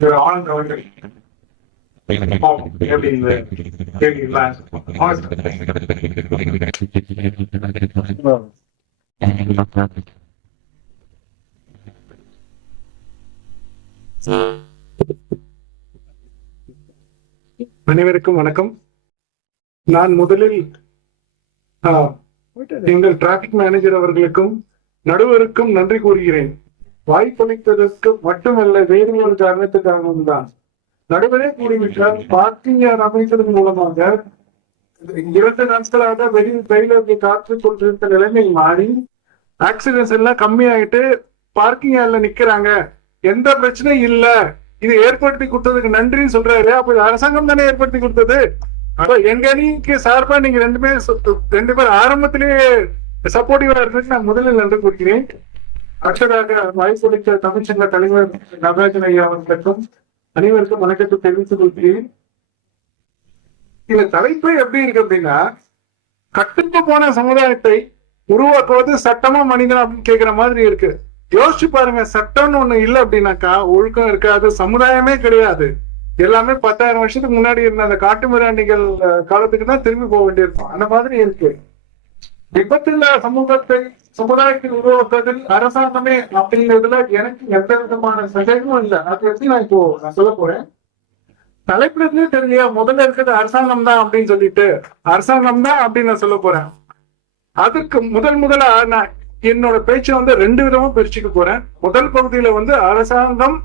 ஆனந்த் அவர்கள் அனைவருக்கும் வணக்கம். நான் முதலில் எங்கள் டிராபிக் மேனேஜர் அவர்களுக்கும் நடுவருக்கும் நன்றி கூறுகிறேன். வாய்ப்பளித்ததற்கு மட்டுமல்ல வேறு ஒரு காரணத்துக்காகவும் தான். நடுவரே கூறிவிட்டால் பார்க்கிங் அமைத்ததன் மூலமாக இரண்டு நாட்களாக வெளியில் ட்ரெயிலருக்கு காற்று கொண்டிருந்த நிலைமை மாறி ஆக்சிடென்ட்ஸ் எல்லாம் கம்மியாயிட்டு பார்க்கிங் ஏர்ல நிக்கிறாங்க. எந்த பிரச்சனையும் இல்ல. இது ஏற்படுத்தி கொடுத்ததுக்கு நன்றின்னு சொல்றாரு. அப்ப இது அரசாங்கம் தானே ஏற்படுத்தி கொடுத்தது? அப்ப எங்க அணிக்கு சார்பா நீங்க ரெண்டு பேரும் ரெண்டு பேரும் ஆரம்பத்திலேயே சப்போர்ட்டிவா இருக்கு நான் முதலில் நன்றி கூறுகிறேன். அடுத்ததாக வாய்ப்புளித்த தமிழ்ச்சங்க தலைவர் நடராஜன் ஐயா அவர்களுக்கும் அனைவருக்கும் வணக்கத்தை தெரிவித்துக் கொள்கிறேன். இந்த தலைப்பு எப்படி இருக்கு அப்படின்னா கட்டுக்கு போன சமுதாயத்தை உருவாக்குவது சட்டமா மனிதன் அப்படின்னு கேக்குற மாதிரி இருக்கு. யோசிச்சு பாருங்க சட்டம்னு ஒண்ணு இல்ல அப்படின்னாக்கா ஒழுக்கம் இருக்காது சமுதாயமே கிடையாது. எல்லாமே பத்தாயிரம் வருஷத்துக்கு முன்னாடி இருந்த அந்த காட்டு மிராண்டிகள் காலத்துக்கு தான் திரும்பி போக வேண்டியிருக்கும். அந்த மாதிரி இருக்கு. விபத்துள்ள சமூகத்தை சமுதாயத்தை உருவாக்குவதில் அரசாங்கமே அப்படிங்கிறதுல எனக்கு எந்த விதமான சந்தேகமும் இல்லை. அது எப்படி நான் இப்போ நான் சொல்ல போறேன். தலைப்புல இருந்தே தெரியலையா முதல்ல இருக்கிறது அரசாங்கம் தான் அப்படின்னு சொல்லிட்டு. அரசாங்கம் தான் அப்படின்னு நான் சொல்ல போறேன். அதுக்கு முதல் முதலா நான் என்னோட பேச்சை வந்து ரெண்டு விதமா பிரிச்சுக்க போறேன். முதல் பகுதியில வந்து அரசாங்கம்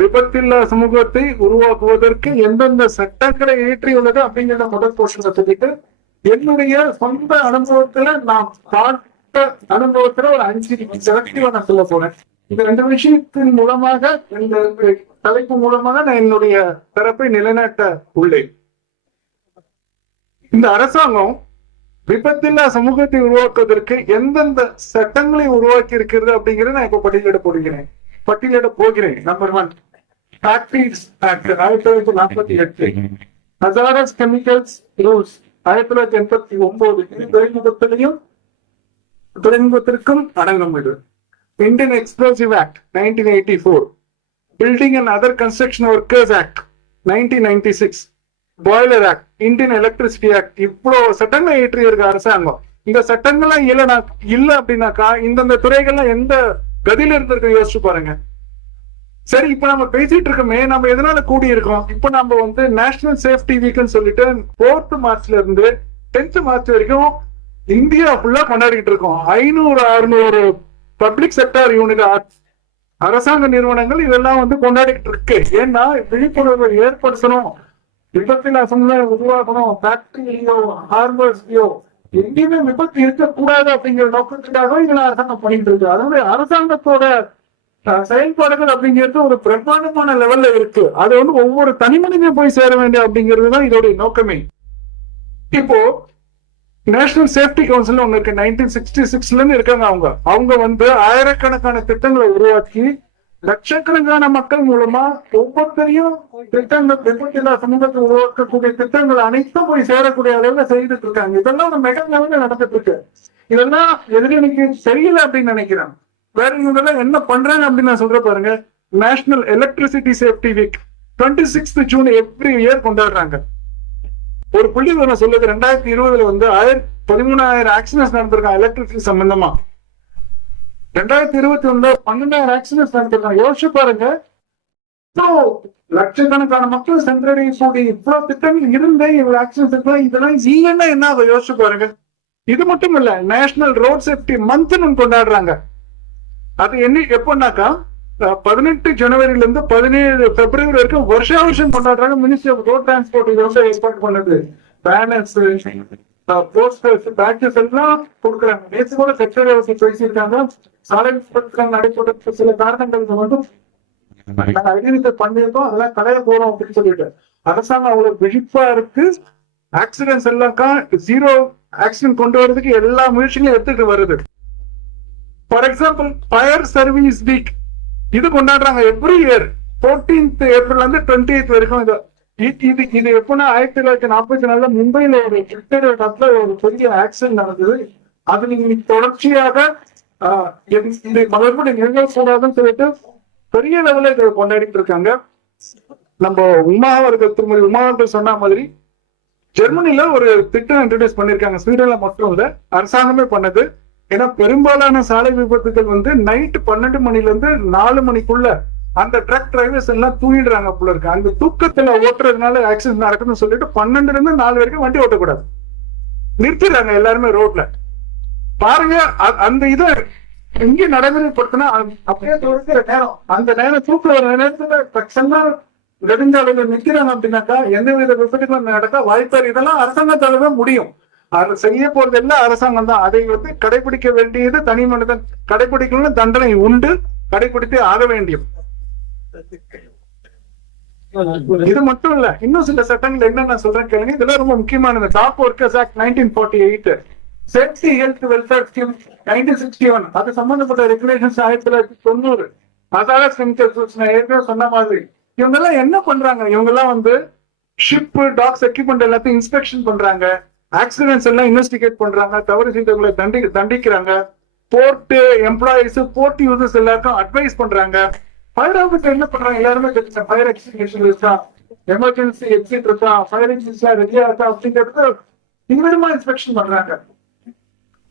விபத்தில்லா சமூகத்தை உருவாக்குவதற்கு எந்தெந்த சட்டங்களை இயற்றியுள்ளது அப்படிங்கிற முதல் போர்ஷன் சொல்லிட்டு என்னுடைய சொந்த அனுபவத்துல நான் பார்த்த அனுபவத்துல ஒரு அஞ்சு செலக்டிவா நான் சொல்ல போறேன். இந்த ரெண்டு விஷயத்தின் மூலமாக இந்த தலைப்பு மூலமாக நான் என்னுடைய தரப்பை நிலைநாட்ட உள்ளேன். இந்த அரசாங்கம் விபத்தில்லா சமூகத்தை உருவாக்குவதற்கு எந்தெந்த சட்டங்களை உருவாக்கி இருக்கிறது அப்படிங்கறத நான் இப்ப பட்டியலிட போகிறேன் பட்டியலிட போகிறேன். நம்பர் ஒன் ஃபேக்டரிஸ் ஆக்ட் ஆயிரத்தி தொள்ளாயிரத்தி நாற்பத்தி எட்டு. ஹசாரஸ் கெமிக்கல்ஸ் ரூல்ஸ் ஆயிரத்தி தொள்ளாயிரத்தி எண்பத்தி ஒன்பது துறைமுகத்திலையும் துறைமுகத்திற்கும் அடங்கும் இது. Indian explosive act nineteen eighty four building and other construction workers act nineteen ninety six boiler act Indian electricity act இவ்வளவு சட்டங்களை இயற்றி அரசாங்கம். இந்த சட்டங்கள்லாம் இல்லைனா இல்ல அப்படின்னாக்கா இந்தந்த துறைகள்லாம் எந்த கதியில இருந்திருக்கு யோசிச்சு பாருங்க. சரி இப்ப நம்ம பேசிட்டு இருக்கோமே நம்ம எதனால கூடி இருக்கோம் இப்ப நம்ம வந்து நேஷனல் சேஃப்டி வீக்னு சொல்லிட்டு போர்த் மார்ச்ல இருந்து டென்த் மார்ச் வரைக்கும் இந்தியா ஃபுல்லா கொண்டாடிட்டு இருக்கோம். ஐநூறு அறுநூறு பப்ளிக் செக்டர் யூனிட் அரசாங்க நிறுவனங்கள் இதெல்லாம் வந்து கொண்டாடிட்டு இருக்கு. ஏன்னா விழிப்புணர்வை ஏற்படுத்தணும். விபத்தில் சமுதாயம் உருவாக்கணும் ஃபேக்டரியோ ஹார்பர்ஸ்லயோ எங்கேயுமே விபத்து இருக்கக்கூடாது அப்படிங்கிற நோக்கத்துக்காக இதெல்லாம் அரசாங்கம் பண்ணிட்டு இருக்கு. அதாவது அரசாங்கத்தோட செயல்பாடுகள் அப்படிங்கிறது ஒரு பிரம்மாண்டமான லெவல்ல இருக்கு. அது வந்து ஒவ்வொரு தனி மனிதனும் போய் சேர வேண்டிய அப்படிங்கிறது தான் இதோடைய நோக்கமே. இப்போ நேஷனல் சேஃப்டி கவுன்சில் உங்களுக்கு இருக்கு. நைன்டீன் சிக்ஸ்டி சிக்ஸ்ல இருந்து இருக்காங்க அவங்க. அவங்க வந்து ஆயிரக்கணக்கான திட்டங்களை உருவாக்கி லட்சக்கணக்கான மக்கள் மூலமா ஒவ்வொருத்தரையும் திட்டங்கள் விபத்தில்லா சமூகத்தை உருவாக்கக்கூடிய திட்டங்கள் அனைத்தும் போய் சேரக்கூடிய அளவுல செய்துட்டு இருக்காங்க. இதெல்லாம் ஒரு மெகா லெவலில் நடந்துட்டு இருக்கு. இதெல்லாம் எதிரணிக்கு சரியில்லை அப்படின்னு நினைக்கிறேன். வேற இவங்கெல்லாம் என்ன பண்றாங்க அப்படின்னு நான் சொல்ற பாருங்க. National electricity safety week twenty sixth June every year கொண்டாடுறாங்க. ஒரு புள்ளி நான் சொல்லுது. ரெண்டாயிரத்தி இருபதுல வந்து ஆயிரத்தி பதிமூணாயிரம் ஆக்சிடென்ட்ஸ் நடந்திருக்காங்க எலக்ட்ரிசிட்டி சம்பந்தமா. ரெண்டாயிரத்தி இருபத்தி ஒண்ணுல பன்னெண்டாயிரம் ஆக்சிடென்ட்ஸ் நடந்திருக்காங்க. யோசிச்சு பாருங்க. லட்சக்கணக்கான மக்கள் சென்றடையக்கூடிய இவ்வளவு திட்டங்கள் இருந்தே இவ்வளவு ஆக்சிடென்ட் இருக்கலாம். இதெல்லாம் இல்லைன்னா என்ன அதை யோசிச்சு பாருங்க. இது மட்டும் இல்ல நேஷனல் ரோட் சேஃப்டி மந்த்னு கொண்டாடுறாங்க. அது என்ன எப்போனாக்கா பதினெட்டு ஜனவரில இருந்து பதினேழு பிப்ரவரி வரைக்கும் வருஷ வருஷம் கொண்டாடுறாங்க. மினிஸ்ட்ரி ஆஃப் ரோட் டிரான்ஸ்போர்ட் இது வந்து ஏற்பாடு பண்ணது. பேனர்ஸ் போஸ்டர்ஸ் பேட்சஸ் எல்லாம் கொடுக்குறாங்க. நேற்று கூட செக்ரட்டரி அவர்கள் பேசியிருக்காங்க. சாலை விபத்துகள் நடைபெற்ற சில காரணங்கள் வந்து நாங்க அறிவித்த பண்ணியிருக்கோம் அதெல்லாம் கலைய போறோம் அப்படின்னு சொல்லிட்டு. அரசாங்கம் அவ்வளவு விழிப்பா இருக்கு. ஆக்சிடென்ட்ஸ் எல்லாம் ஜீரோ ஆக்சிடென்ட் கொண்டு வரதுக்கு எல்லா முயற்சிகளும் எடுத்துட்டு வருது. For example fire service week இது கொண்டாடுறாங்க எவ்ரி இயர் 14th ஏப்ரல் இருந்து டுவெண்ட்டி எய்த் வரைக்கும் இது. இது இது எப்படின்னா ஆயிரத்தி தொள்ளாயிரத்தி நாற்பத்தி நாலுல மும்பையில ஒரு இடத்துல ஒரு பெரிய ஆக்சிடென்ட் நடந்தது. அது நீங்க தொடர்ச்சியாக ஆஹ், இது இது மறுபடியும் நிகழக்கூடாதுன்னு சொல்லிட்டு பெரிய லெவல்ல இதை கொண்டாடிட்டு இருக்காங்க. நம்ம உமா அவர்கள் திருமதி உமா அவர்கள் சொன்ன மாதிரி ஜெர்மனில ஒரு திட்டம் இன்ட்ரடியூஸ் பண்ணிருக்காங்க. ஸ்வீடன்ல மட்டும் இல்ல அரசாங்கமே பண்ணது. ஏன்னா பெரும்பாலான சாலை விபத்துகள் வந்து நைட் பன்னெண்டு மணில இருந்து நாலு மணிக்குள்ள அந்த ட்ரக் டிரைவர்ஸ் எல்லாம் தூங்கிடுறாங்க போல இருக்கு. அந்த தூக்கத்துல ஓட்டுறதுனால ஆக்சிடென்ட் நடக்குதுன்னு சொல்லிட்டு பன்னெண்டுல இருந்து நாலு வரைக்கும் வண்டி ஓட்டக்கூடாது. நிறுத்திடுறாங்க எல்லாருமே ரோட்ல பாருங்க அ- அந்த இதை எங்க நடைமுறைப்படுத்தினா அப்படியே தொழுகிற நேரம். அந்த நேரம் தூக்கல வர நேரத்துல பட்சமா நெடுஞ்சாலையில நிக்கிறாங்க அப்படின்னாக்கா எந்த வித விபத்துகளும் நடக்க வாய்ப்பு இதெல்லாம் அரசாங்கத்தால தான் முடியும். செய்ய போறது எல்லாம் அரசாங்கம் தான். அதை வந்து கடைபிடிக்க வேண்டியது தனி மனிதன். கடைபிடிக்கணும்னு தண்டனை உண்டு. கடைபிடித்து ஆக வேண்டியும் இது மட்டும் இல்ல இன்னும் சில சட்டங்கள் என்ன நான் சொல்றேன் கேளுங்க. இதெல்லாம் ரொம்ப முக்கியமானது. Dock workers act nineteen forty eight safety health welfare scheme nineteen sixty one அது சம்பந்தப்பட்ட ரெகுலேஷன்ஸ் ஆயிரத்தி தொள்ளாயிரத்தி தொண்ணூறு. அதால கெமிக்கல்ஸ் நான் ஏற்கனவே சொன்ன மாதிரி. இவங்க எல்லாம் என்ன பண்றாங்க? இவங்க எல்லாம் வந்து ஷிப் டாக்ஸ் எக்யூப்மெண்ட் எல்லாத்தையும் இன்ஸ்பெக்ஷன் பண்றாங்க. ஆக்சிடென்ட்ஸ் எல்லாம் இன்வெஸ்டிகேட் பண்றாங்க தவறு செய்தவங்களை தண்டி தண்டிக்கிறாங்க. போர்ட் எம்ப்ளாயிஸ் போர்ட் யூசர்ஸ் எல்லாருக்கும் அட்வைஸ் பண்றாங்க. ஃபயர் ஆஃபீஸர் என்ன பண்றாங்க? எல்லாருமே தெரிஞ்ச ஃபயர் எக்ஸ்டிங்ஷன் இருக்கா எமர்ஜென்சி எக்ஸிட் இருக்கா ஃபயர் எக்ஸிட்ஸா ரெடியா இருக்கா அப்படிங்கிறது தீவிரமா இன்ஸ்பெக்ஷன் பண்றாங்க.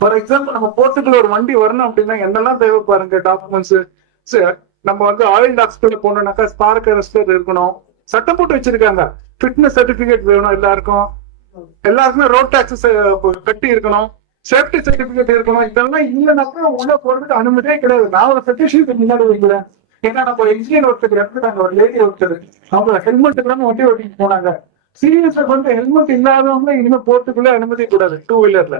ஃபார் எக்ஸாம்பிள் நம்ம போர்ட்டுக்குள்ள ஒரு வண்டி வரணும் அப்படின்னா என்னெல்லாம் தேவை பாருங்க டாக்குமெண்ட்ஸ் நம்ம வந்து ஆயில் டாக்ஸ்குள்ள போனோம்னாக்கா ஸ்பார்க் ரெஸ்டர் இருக்கணும். சட்டம் போட்டு வச்சிருக்காங்க. ஃபிட்னஸ் சர்டிபிகேட் வேணும் எல்லாருக்கும். எல்லாருக்குமே ரோட் டாக்ஸஸ் கட்டி இருக்கணும். சேஃப்டி சர்டிபிகேட் இருக்கணும். இதெல்லாம் இல்லைனாக்கா உள்ள போறதுக்கு அனுமதியே கிடையாது. நான் ஒரு பெட்டிஷனுக்கு முன்னாடி வைக்கிறேன். ஏன்னா நம்ம இன்ஜினியர் ஒருத்தர் இறந்துட்டாங்க ஒரு லேடி ஒருத்தர். அவங்க ஹெல்மெட் இல்லாம ஒட்டி ஓட்டிட்டு போனாங்க. சீரியஸா வந்து ஹெல்மெட் இல்லாதவங்க இனிமே போறதுக்குள்ள அனுமதி கூடாது. டூ வீலர்ல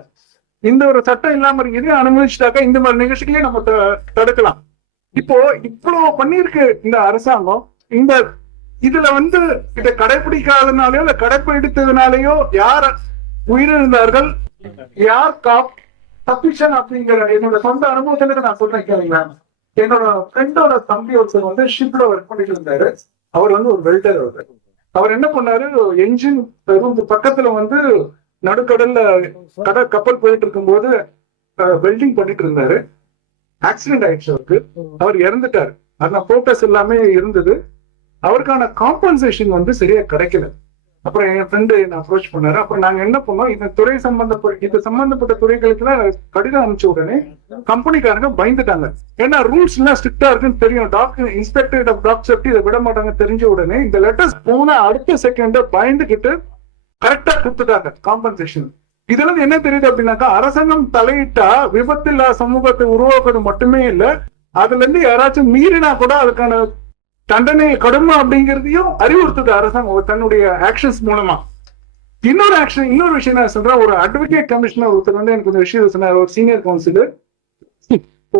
இந்த ஒரு சட்டம் இல்லாம இருக்கு அனுமதிச்சுட்டாக்கா இந்த மாதிரி நிகழ்ச்சிகளே நம்ம தடுக்கலாம். இப்போ இவ்வளவு பண்ணிருக்கு இந்த அரசாங்கம். இந்த இதுல வந்து இதை கடைபிடிக்காதனாலயோ இல்ல கடைபிடித்ததுனாலயோ யார் உயிரிழந்தார்கள்? யார் காப் தப்பிச்சன் அப்படிங்கிற என்னோட சொந்த அனுபவத்துல நான் சொல்றேன் கேளுங்களா என்னோட ஃப்ரெண்டோட தம்பி ஒருத்தர் வந்து ஷிப்ல ஒர்க் பண்ணிட்டு இருந்தாரு. அவர் வந்து ஒரு வெல்டர் அவர். அவர் என்ன பண்ணாரு? என்ஜின் பக்கத்துல வந்து நடுக்கடல்ல கடல் கப்பல் போயிட்டு இருக்கும்போது வெல்டிங் பண்ணிட்டு இருந்தாரு. ஆக்சிடென்ட் ஆயிடுச்சு அவருக்கு. அவர் இறந்துட்டாரு. ஆனா போட்டோஸ் எல்லாமே இருந்தது. அவருக்கான காம்பன்சேஷன் வந்து சரியா கிடைக்கல. அப்புறம் என் ஃப்ரெண்டு என்ன அப்ரோச் பண்ணாரு. அப்புறம் நாங்க என்ன பண்ணோம்? இந்த துறை சம்பந்தப்பட்ட இது சம்பந்தப்பட்ட துறைகளுக்குலாம் கடிதம் அனுப்பிச்ச உடனே கம்பெனிக்காரங்க பயந்துட்டாங்க. ஏன்னா ரூல்ஸ் எல்லாம் ஸ்ட்ரிக்டா இருக்குன்னு தெரியும். Doctor inspector of dock safety இதை விட மாட்டாங்க தெரிஞ்ச உடனே இந்த லெட்டர்ஸ் போன அடுத்த செகண்ட் பயந்துகிட்டு கரெக்டா கொடுத்துட்டாங்க காம்பன்சேஷன் இதுல இருந்து என்ன தெரியுது அப்படின்னாக்கா அரசாங்கம் தலையிட்டா விபத்தில்லா சமூகத்தை உருவாக்குறது மட்டுமே இல்ல அதுல இருந்து யாராச்சும் மீறினா கூட அதுக்கான தண்டனை கடுமை அப்படிங்கிறதையும் அறிவுறுத்துது அரசாங்கம் தன்னுடைய ஆக்ஷன்ஸ் மூலமா. இன்னொரு ஆக்ஷன் இன்னொரு விஷயம் நான் சொல்றேன் ஒரு அட்வொகேட் கமிஷனர் ஒருத்தர் வந்து எனக்கு கொஞ்சம் விஷயம் சொன்னார். ஒரு சீனியர் கவுன்சிலர்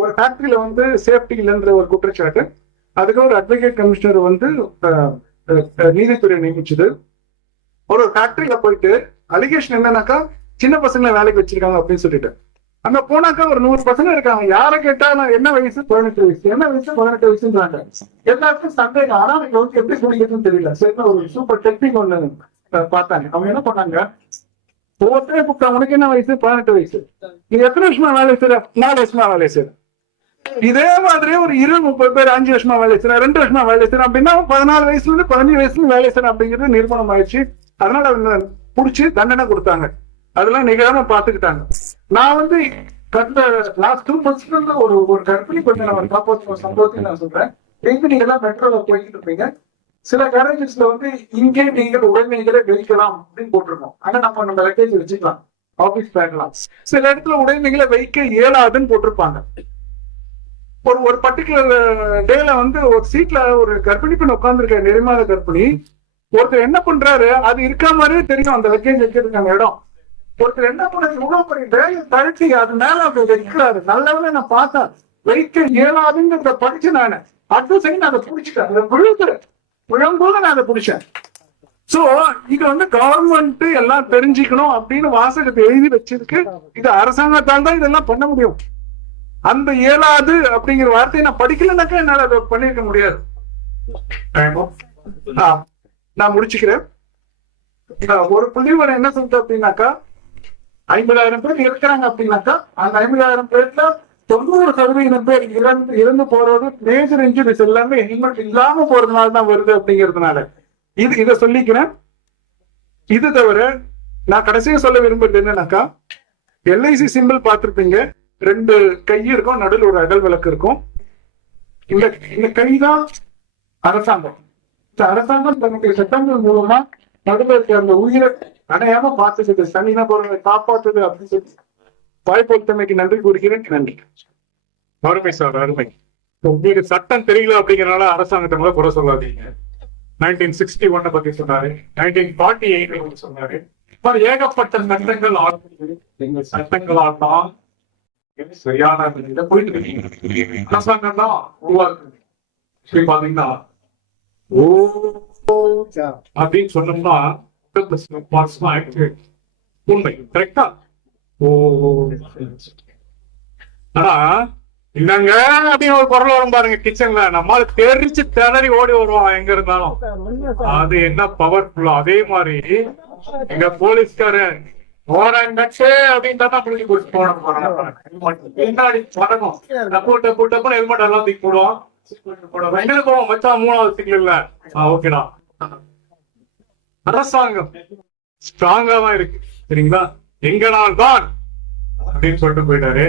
ஒரு ஃபேக்டரியில வந்து சேஃப்டி இல்லைன்ற ஒரு குற்றச்சாட்டு. அதுக்கு ஒரு அட்வொகேட் கமிஷனர் வந்து நீதித்துறை நியமிச்சது. ஒரு ஃபேக்டரியில போயிட்டு அலிகேஷன் என்னன்னாக்கா சின்ன பசங்களை வேலைக்கு வச்சிருக்காங்க அப்படின்னு சொல்லிட்டு. அங்க போனாக்கா ஒரு நூறு பசங்க இருக்காங்க. யாரை கேட்டா என்ன வயசு? பதினெட்டு வயசு. என்ன வயசு? பதினெட்டு வயசுன்றாங்க. எல்லாருக்கும் சந்தேகம். ஆனா அவங்க வந்து எப்படி குடிக்கிறதுன்னு தெரியல. சரி ஒரு சூப்பர் டெக்னிக் ஒண்ணு பார்த்தாங்க. அவங்க என்ன பண்ணாங்க? ஒவ்வொருத்தரையும் கூப்பிட்டா உனக்கு என்ன வயசு? பதினெட்டு வயசு. நீ எத்தனை வருஷமா வேலை செய்யற நாலு வருஷமா வேலை செய்யற இதே மாதிரி ஒரு இருபது முப்பது பேர் அஞ்சு வருஷமா வேலை செய்யறேன் ரெண்டு வருஷமா வேலை செய்யறேன் அப்படின்னா பதினாலு வயசுல இருந்து பதினஞ்சு வயசுல வேலை செய்யறேன் அப்படிங்கிறது நிரூபணம் ஆயிடுச்சு. அதனால அவங்க புடிச்சு தண்டனை கொடுத்தாங்க. அதெல்லாம் நிகழாம பாத்துக்கிட்டாங்க நான் வந்து கடந்த லாஸ்ட் டூ மந்த்ஸ்ல இருந்து ஒரு ஒரு கர்ப்பிணி கொஞ்சம் நான் காப்பாற்ற சம்பவத்தையும் நான் சொல்றேன். எங்க நீங்க எல்லாம் மெட்ரோல போய்கிட்டு இருப்பீங்க. சில கேரேஜஸ்ல வந்து இங்கே நீங்கள் உடைமைகளை வைக்கலாம் அப்படின்னு போட்டிருக்கோம். ஆனா நம்ம நம்ம லக்கேஜ் வச்சுக்கலாம். ஆபீஸ் பேக்லாம் சில இடத்துல உடைமைகளை வைக்க இயலாதுன்னு போட்டிருப்பாங்க. ஒரு ஒரு பர்டிகுலர் டேல வந்து ஒரு சீட்ல ஒரு கர்ப்பிணி பெண் உட்கார்ந்துருக்க நிறைமாத கர்ப்பிணி ஒருத்தர் என்ன பண்றாரு அது இருக்க மாதிரியே தெரியும் அந்த லக்கேஜ் வச்சிருக்காங்க இடம். ஒருத்தர் என்ன பண்ண இவ்வளவு பெரிய டேயை தழுத்தி அது மேல அப்படி வைக்கிறாரு நல்லவன நான் பார்த்தேன் வைக்க இயலாதுங்கிறத படிச்சு நானு. அடுத்த நான் அதை பிடிச்சிட்டேன். அதை விழுந்து விழும்போது நான் அதை பிடிச்சேன். சோ இது வந்து கவர்மெண்ட் எல்லாம் தெரிஞ்சுக்கணும் அப்படின்னு வாசகத்தை எழுதி வச்சிருக்கு. இது அரசாங்கத்தால் தான் இதெல்லாம் பண்ண முடியும். அந்த இயலாது அப்படிங்கிற வார்த்தையை நான் படிக்கலனாக்கா என்னால அதை பண்ணிருக்க முடியாது. நான் முடிச்சுக்கிறேன். ஒரு புள்ளிவரை என்ன சொல்றது அப்படின்னாக்கா ஐம்பதாயிரம் பேர் இருக்கிறாங்க அப்படின்னாக்கா அந்த ஐம்பதாயிரம் பேர்ல தொண்ணூறு சதவீதம் பேர் இறந்து இறந்து போறது மேஜர் இன்ஜுரிஸ் எல்லாமே ஹெல்மெட் இல்லாம போறதுனால தான் வருது அப்படிங்கிறதுனால. இது இதை சொல்லிக்கிறேன். இது தவிர நான் கடைசியா சொல்ல விரும்புறது என்னன்னாக்கா எல்ஐசி சிம்பிள் பார்த்துருப்பீங்க. ரெண்டு கை இருக்கும் நடுவில் ஒரு அகல் விளக்கு இருக்கும். இந்த இந்த கை தான் அரசாங்கம். இந்த அரசாங்கம் தன்னுடைய சட்டங்கள் மூலமா நடுவில் இருக்க அந்த உயிரை அடையாம பார்த்துக்குது பொருளை காப்பாற்றுது அப்படின்னு சொல்லி வாய்ப்பொருத்தமைக்கு நன்றி கூறுகிறேன். நன்றி. அருமை சார் அருமை. உங்களுக்கு சட்டம் தெரியல அப்படிங்கறனால அரசாங்கத்தை கூட குறை சொல்லாதீங்க. நைன்டீன் சிக்ஸ்டி ஒன்ன பத்தி சொன்னாரு. நைன்டீன் ஃபார்ட்டி எயிட் சொன்னாரு. ஏகப்பட்ட சட்டங்கள் ஆரம்பிக்குது. எங்க சட்டங்களால் தான் சரியான போயிட்டு இருக்கீங்க அரசாங்கம் தான் உருவாக்குது. சரி பாத்தீங்கன்னா ஓ அப்படின்னு சொன்னோம்னா உண்மை கரெக்டா ஓ ஆனா என்னங்க? அப்படின்னு ஒரு குரல் வரும் பாருங்க கிச்சன்ல நம்மால தெரிச்சு திணறி ஓடி வருவான் எங்க இருந்தாலும். அது என்ன பவர்ஃபுல்லா அதே மாதிரி எங்க போலீஸ்காரன் ஓரங்கட்டு பின்னாடி டப்பு டப்பு டப்புன்னு ஹெல்மெட் எல்லாம் தூக்கி போவோம் மச்சான் மூணாவது சிங்கிள் இல்ல. ஓகேடா அரசாங்கம் ஸ்ட்ராங்கா தான் இருக்கு. சரிங்களா? எங்கனால் தான் அப்படின்னு சொல்லிட்டு போயிட்டாரு.